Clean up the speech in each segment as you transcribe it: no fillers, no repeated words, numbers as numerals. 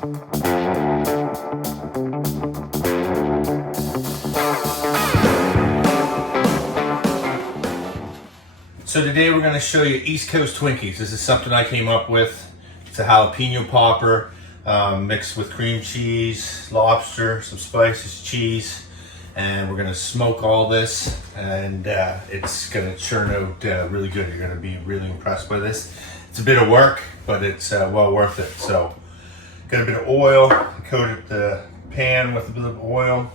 So today we're going to show you East Coast Twinkies. This is something I came up with. It's a jalapeno popper mixed with cream cheese, lobster, some spices, cheese, and we're going to smoke all this, and it's going to churn out really good. You're going to be really impressed by this. It's a bit of work, but it's well worth it. So got a bit of oil, coated the pan with a bit of oil,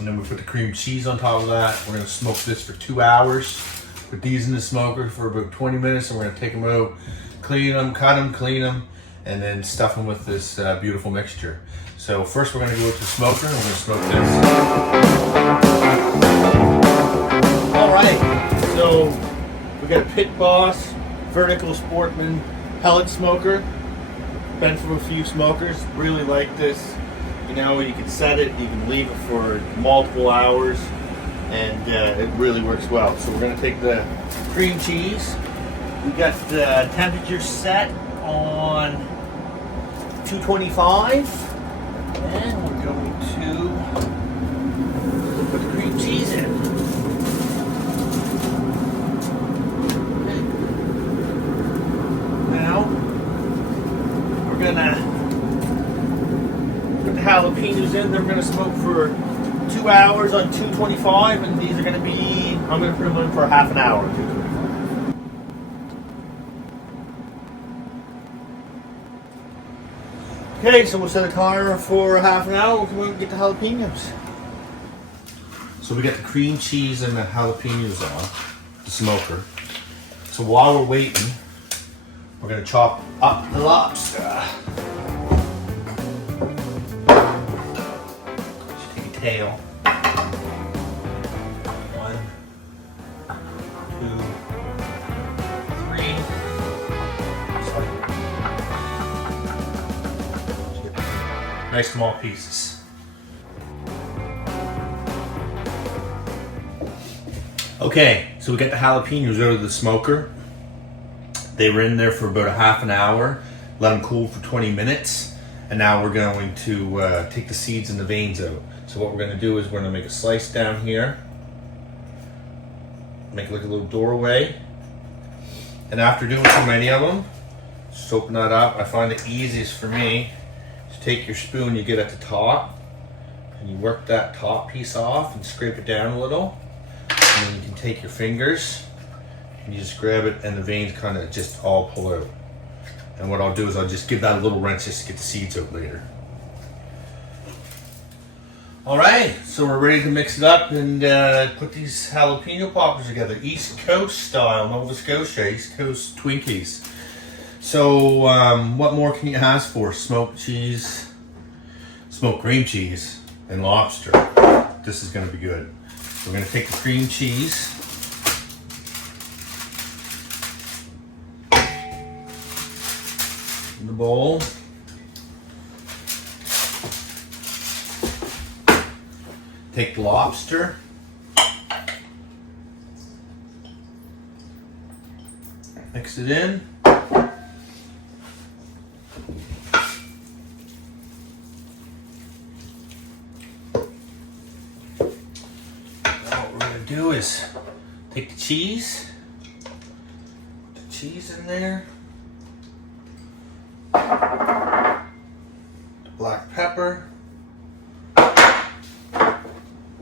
and then we put the cream cheese on top of that. We're going to smoke this for 2 hours. Put these in the smoker for about 20 minutes, and we're gonna take them out, clean them, cut them, clean them, and then stuff them with this beautiful mixture. So first we're gonna go to the smoker, and we're gonna smoke this. All right, so we got a Pit Boss Vertical Sportsman pellet smoker. Been from a few smokers, really like this. You know, you can set it, you can leave it for multiple hours, and it really works well. So we're going to take the cream cheese. We got the temperature set on 225, and we're going to put the cream cheese in. Okay. Now we're going to put the jalapenos in. They're going to smoke for 2 hours on 225, and these are going to be, I'm going to put them in for half an hour on 225. Okay, so we'll set a timer for half an hour. We'll come out and get the jalapenos. So we got the cream cheese and the jalapenos on the smoker. So while we're waiting, we're going to chop up the lobster. Tail. 1, 2, 3. Nice small pieces. Okay, so we got the jalapenos out of the smoker. They were in there for about a half an hour. Let them cool for 20 minutes. And now we're going to take the seeds and the veins out. So what we're going to do is we're going to make a slice down here. Make like a little doorway. And after doing so many of them, just open that up. I find the easiest for me is take your spoon you get at the top, and you work that top piece off and scrape it down a little. And then you can take your fingers and you just grab it, and the veins kind of just all pull out. And what I'll do is I'll just give that a little rinse just to get the seeds out later. All right, so we're ready to mix it up and put these jalapeno poppers together. East Coast style, Nova Scotia, East Coast Twinkies. So what more can you ask for? Smoked cheese, smoked cream cheese, and lobster. This is gonna be good. We're gonna take the cream cheese. In the bowl. Take the lobster. Mix it in. Now what we're going to do is take the cheese. Put the cheese in there. The black pepper.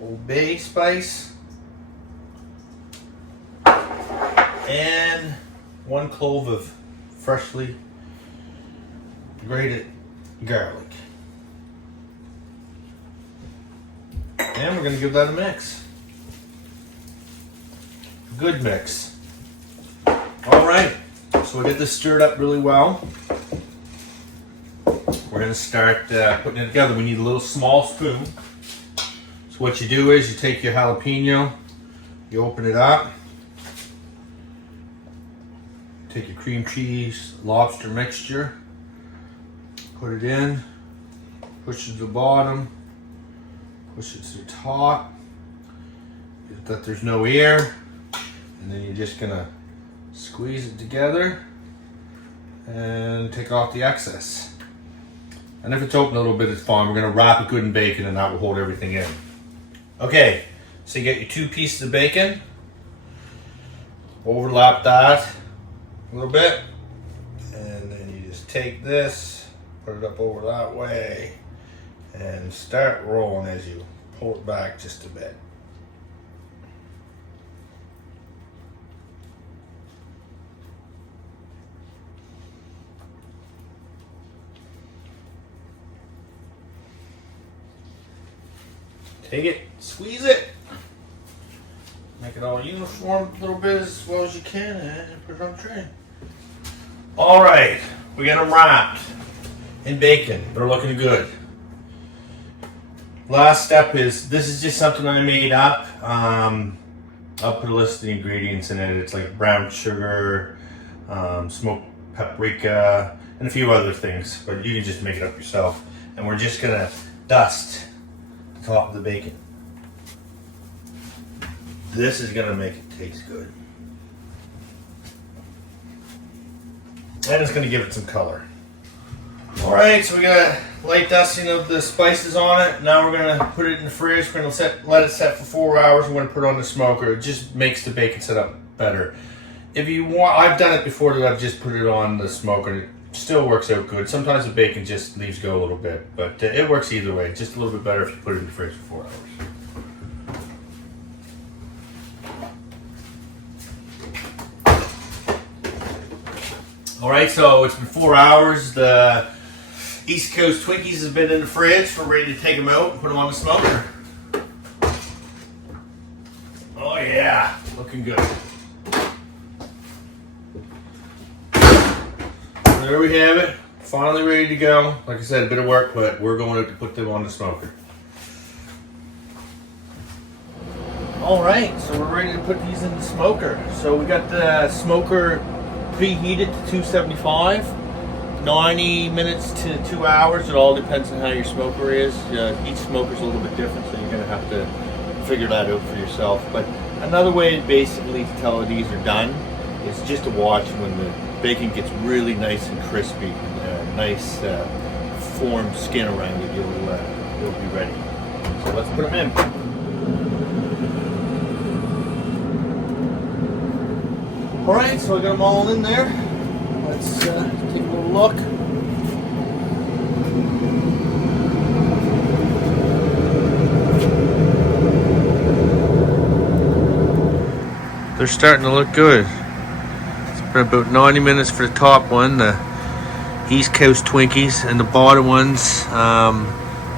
Old Bay Spice, and 1 clove of freshly grated garlic. And we're going to give that a mix. Good mix. All right, so we get this stirred up really well. We're going to start putting it together. We need a little small spoon. So what you do is you take your jalapeno, you open it up, take your cream cheese, lobster mixture, put it in, push it to the bottom, push it to the top, get that there's no air, and then you're just gonna squeeze it together and take off the excess. And if it's open a little bit, it's fine. We're gonna wrap it good in bacon and that will hold everything in. Okay, so you get your 2 pieces of bacon. Overlap that a little bit. And then you just take this, put it up over that way, and start rolling as you pull it back just a bit. Take it, squeeze it, make it all uniform a little bit as well as you can, and put it on the tray. All right, we got them wrapped in bacon. They're looking good. Last step is, this is just something I made up. I'll put a list of the ingredients in it. It's like brown sugar, smoked paprika, and a few other things, but you can just make it up yourself. And we're just gonna dust the top of the bacon. This is gonna make it taste good. And it's gonna give it some color. All right, so we got a light dusting of the spices on it. Now we're gonna put it in the fridge. We're gonna let it set for 4 hours. We're gonna put it on the smoker. It just makes the bacon set up better. If you want, I've done it before that I've just put it on the smoker. It still works out good. Sometimes the bacon just leaves go a little bit, but it works either way. Just a little bit better if you put it in the fridge for 4 hours. All right, so it's been 4 hours. The East Coast Twinkies has been in the fridge. We're ready to take them out and put them on the smoker. Oh yeah, looking good. There we have it. Finally ready to go. Like I said, a bit of work, but we're going out to put them on the smoker. All right, so we're ready to put these in the smoker. So we got the smoker preheated to 275, 90 minutes to 2 hours. It all depends on how your smoker is. Each smoker's a little bit different, so you're gonna have to figure that out for yourself. But another way basically to tell that these are done is just to watch when the bacon gets really nice and crispy and nice formed skin around it. You'll be ready. So let's put them in. All right, so I got them all in there. Let's take a little look. They're starting to look good. It's been about 90 minutes for the top one, the East Coast Twinkies, and the bottom ones,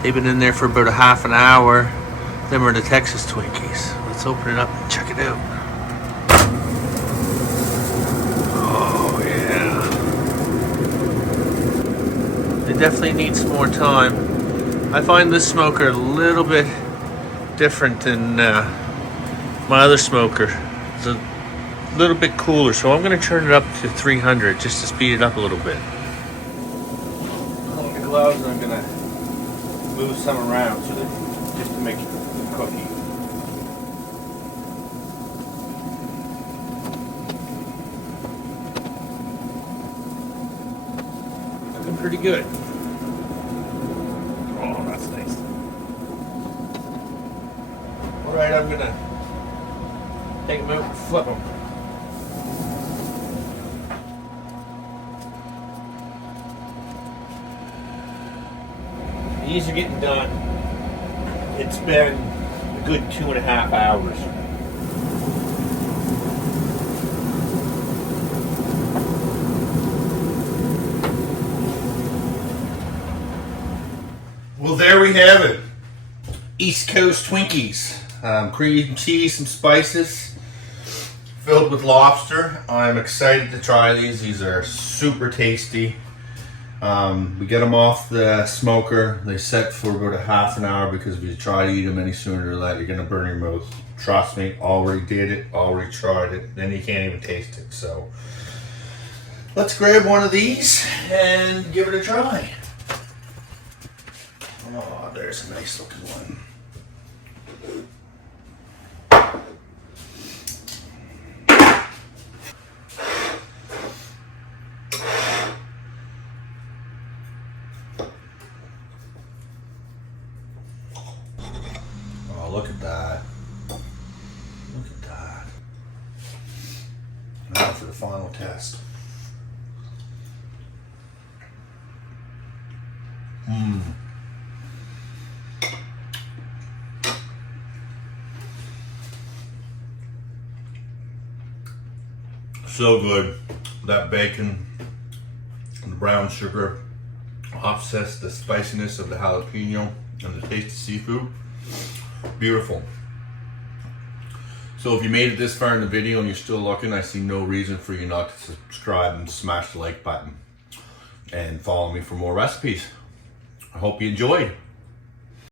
they've been in there for about a half an hour. Them are the Texas Twinkies. Let's open it up and check it out. Definitely need some more time. I find this smoker a little bit different than my other smoker. It's a little bit cooler, so I'm going to turn it up to 300 just to speed it up a little bit. On the gloves, I'm going to move some around so that just to make it cookie. Looking pretty good. Alright, I'm gonna take them out and flip them. These are getting done. It's been a good 2.5 hours. Well, there we have it. East Coast Twinkies. Cream cheese, some spices, filled with lobster. I'm excited to try these. These are super tasty. We get them off the smoker. They set for about a half an hour because if you try to eat them any sooner than that, you're going to burn your mouth. Trust me, already did it, already tried it, then you can't even taste it. So let's grab one of these and give it a try. Oh, there's a nice looking one. Oh, look at that. Look at that. Now for the final test. Mmm. So good. That bacon and the brown sugar offsets the spiciness of the jalapeno and the taste of seafood. Beautiful. So if you made it this far in the video and you're still looking, I see no reason for you not to subscribe and smash the like button and follow me for more recipes. I hope you enjoyed.